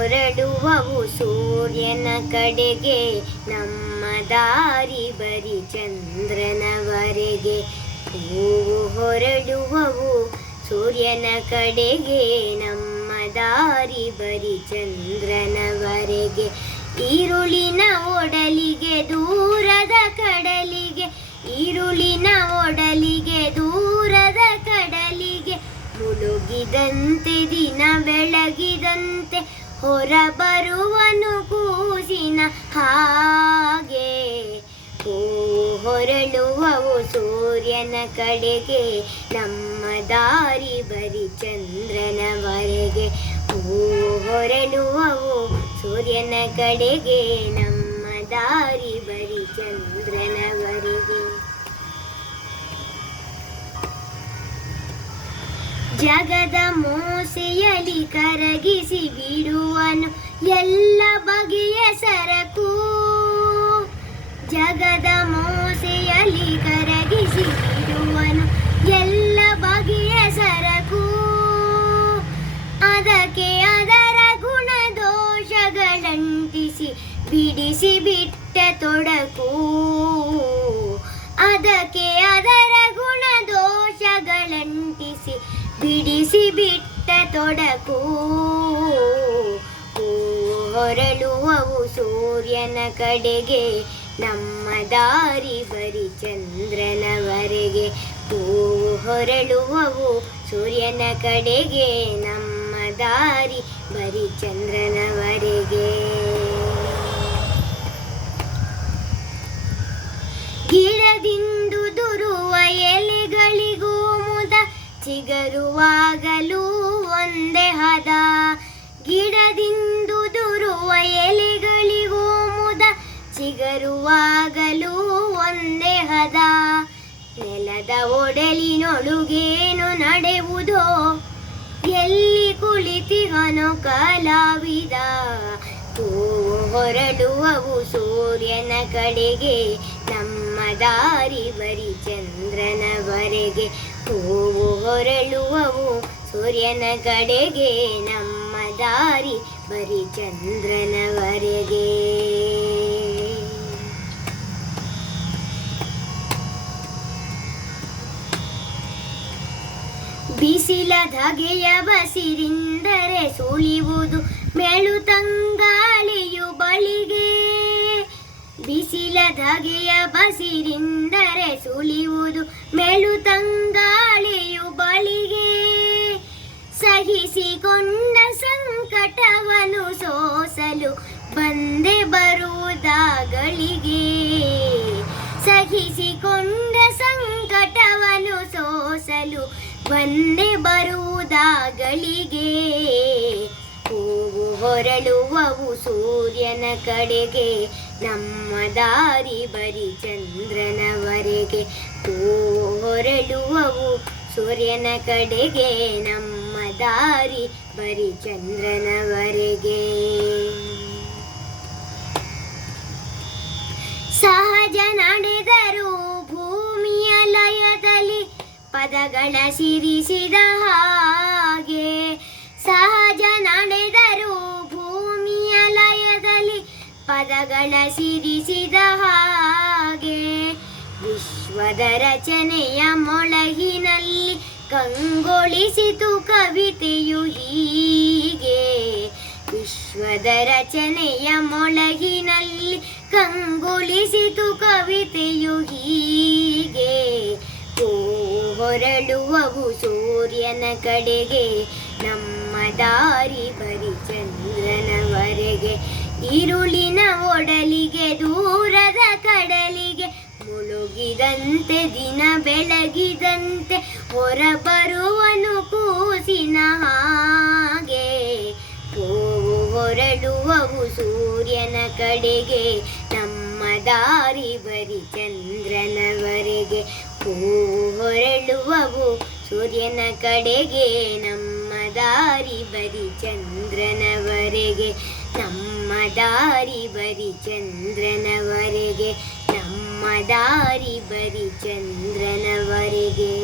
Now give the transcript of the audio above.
ಹೊರಡುವವು ಸೂರ್ಯನ ಕಡೆಗೆ, ನಮ್ಮ ದಾರಿ ಬರಿ ಚಂದ್ರನವರೆಗೆ. ಹೂವು ಹೊರಡುವವು ಸೂರ್ಯನ ಕಡೆಗೆ, ನಮ್ಮ ದಾರಿ ಬರಿ ಚಂದ್ರನವರೆಗೆ. ಈರುಳಿನ ಒಡಲಿಗೆ ದೂರದ ಕಡಲಿಗೆ, ಈರುಳಿನ ಒಡಲಿಗೆ ದೂರದ ಕಡಲಿಗೆ. ಮುಳುಗಿದಂತೆ ದಿನ ಬೆಳಗಿದಂತೆ ಹೊರಬರುವನು ಕೂಸಿನ ಹಾಗೆ. ಹೂವು ಹೊರಳುವವು ಸೂರ್ಯನ ಕಡೆಗೆ, ನಮ್ಮ ದಾರಿ ಬರಿ ಚಂದ್ರನವರೆಗೆ. ಹೂವು ಹೊರಳುವವು ಸೂರ್ಯನ ಕಡೆಗೆ, ನಮ್ಮ ದಾರಿ ಬರಿ ಚಂದ್ರನವರೆಗೆ. ಜಗದ ಮೋಸೆಯಲಿ ಕರಗಿಸಿ ಬಿಡುವನು ಎಲ್ಲ ಬಗೆಯ ಸರಕು. ಜಗದ ಮೋಸೆಯಲಿ ಕರಗಿಸಿ ಬಿಡುವನು ಎಲ್ಲ ಬಗೆಯ ಸರಕು. ಅದಕ್ಕೆ ಅದರ ಗುಣ ದೋಷಗಳಂಟಿಸಿ ಬಿಡಿಸಿ ಬಿಟ್ಟ ತೊಡಕು. ಅದಕ್ಕೆ ಅದರ ಗುಣ ದೋಷಗಳಂಟಿಸಿ ಬಿಡಿಸಿ ಬಿಟ್ಟ ತೊಡಕು. ಹೊರಳುವವು ಸೂರ್ಯನ ಕಡೆಗೆ, ನಮ್ಮ ದಾರಿ ಬರಿ ಚಂದ್ರನವರೆಗೆ. ಹೂವು ಹೊರಳುವವು ಸೂರ್ಯನ ಕಡೆಗೆ, ನಮ್ಮ ದಾರಿ ಬರಿ ಚಂದ್ರನವರೆಗೆ. ಗಿಡದಿಂದುದುರುವ ಎಲೆಗಳಿಗೂ ಮುದ, ಚಿಗರುವಾಗಲೂ ಒಂದೇ ಹದ. ಗಿಡದಿಂದುದುರುವ ಎಲೆಗಳಿಗೂ ಮುದ, ಚಿಗರುವಾಗಲೂ ಒಂದೇ ಹದ. ನೆಲದ ಒಡಲಿನೊಳುಗೇನು ನಡೆಯುವುದೋ, ಎಲ್ಲಿ ಕುಳಿತಿಹನೋ ಕಲಾವಿದ. ಹೂವು ಹೊರಡುವವು ಸೂರ್ಯನ ಕಡೆಗೆ, ನಮ್ಮ ದಾರಿ ಬರಿ ಚಂದ್ರನವರೆಗೆ. ಹೂವು ಹೊರಳುವವು ಸೂರ್ಯನ ಕಡೆಗೆ, ನಮ್ಮ ದಾರಿ ಬರಿ ಚಂದ್ರನವರೆಗೆ. ಬಿಸಿಲ ಧಗೆಯ ಬಸಿರಿಂದರೆ ಸುಳಿಯುವುದು ಮೆಳುತಂಗಾಳಿಯು ಬಳಿಗೆ. ಬಿಸಿಲ ಧಗೆಯ ಬಸಿರಿಂದರೆ ಸುಳಿಯುವುದು ಮೆಳುತಂಗಾಳಿಯು ಬಳಿಗೆ. ಸಹಿಸಿಕೊಂಡ ಸಂಕಟವನ್ನು ಸೋಸಲು ಬಂದೆ ಬರುವುದಾಗಳಿಗೆ. ಸಹಿಸಿಕೊಂಡ ಸಂಕಟವನ್ನು ಸೋಸಲು ಬಂದೆ ಬರುವುದಾಗಳಿಗೆ. ಹೂವು ಹೊರಳುವವು ಸೂರ್ಯನ ಕಡೆಗೆ, ನಮ್ಮ ದಾರಿ ಬರಿ ಚಂದ್ರನವರೆಗೆ. ಹೂವು ಹೊರಳುವವು ಸೂರ್ಯನ ಕಡೆಗೆ, ನಮ್ಮ ದಾರಿ ಬರಿ ಚಂದ್ರನವರೆಗೆ. ಸಹಜ ನಡೆದರು ಭೂಮಿಯ ಲಯದಲ್ಲಿ ಪದಗಳ ಸಿರಿಸಿದ ಹಾಗೆ. ಸಹಜ ನಡೆದರು ಭೂಮಿಯ ಲಯದಲ್ಲಿ ಪದಗಳ ಸಿರಿಸಿದ ಹಾಗೆ. ವಿಶ್ವದ ರಚನೆಯ ಮೊಳಗಿನಲ್ಲಿ ಕಂಗೊಳಿಸಿತು ಕವಿತೆಯು ಹೀಗೆ. ವಿಶ್ವದ ರಚನೆಯ ಮೊಳಗಿನಲ್ಲಿ ಕಂಗೊಳಿಸಿತು ಕವಿತೆಯು ಹೀಗೆ. ಹೊರಳುವವು ಸೂರ್ಯನ ಕಡೆಗೆ, ನಮ್ಮ ದಾರಿ ಬರಿ ಚಂದ್ರನವರೆಗೆ. ഇരുളിನ ಒಡಲಿಗೆ ದೂರದ ಕಡಲಿಗೆ ಮುಳುಗಿದಂತೆ ದಿನ ಬೆಳಗಿದಂತೆ ಹೊರಬರುವನು ಕೂಸಿನ ಹಾಗೆ. ಹೂವು ಹೊರಡುವವು ಸೂರ್ಯನ ಕಡೆಗೆ, ನಮ್ಮ ದಾರಿ ಬರಿ ಚಂದ್ರನವರೆಗೆ. ಹೂವು ಹೊರಡುವವು ಸೂರ್ಯನ ಕಡೆಗೆ, ನಮ್ಮ ದಾರಿ ಬರಿ ಚಂದ್ರನವರೆಗೆ. ನಮ್ಮ ದಾರಿ ಬರಿ ಚಂದ್ರನವರೆಗೆ, ನಮ್ಮ ದಾರಿ ಬರಿ ಚಂದ್ರನವರೆಗೆ.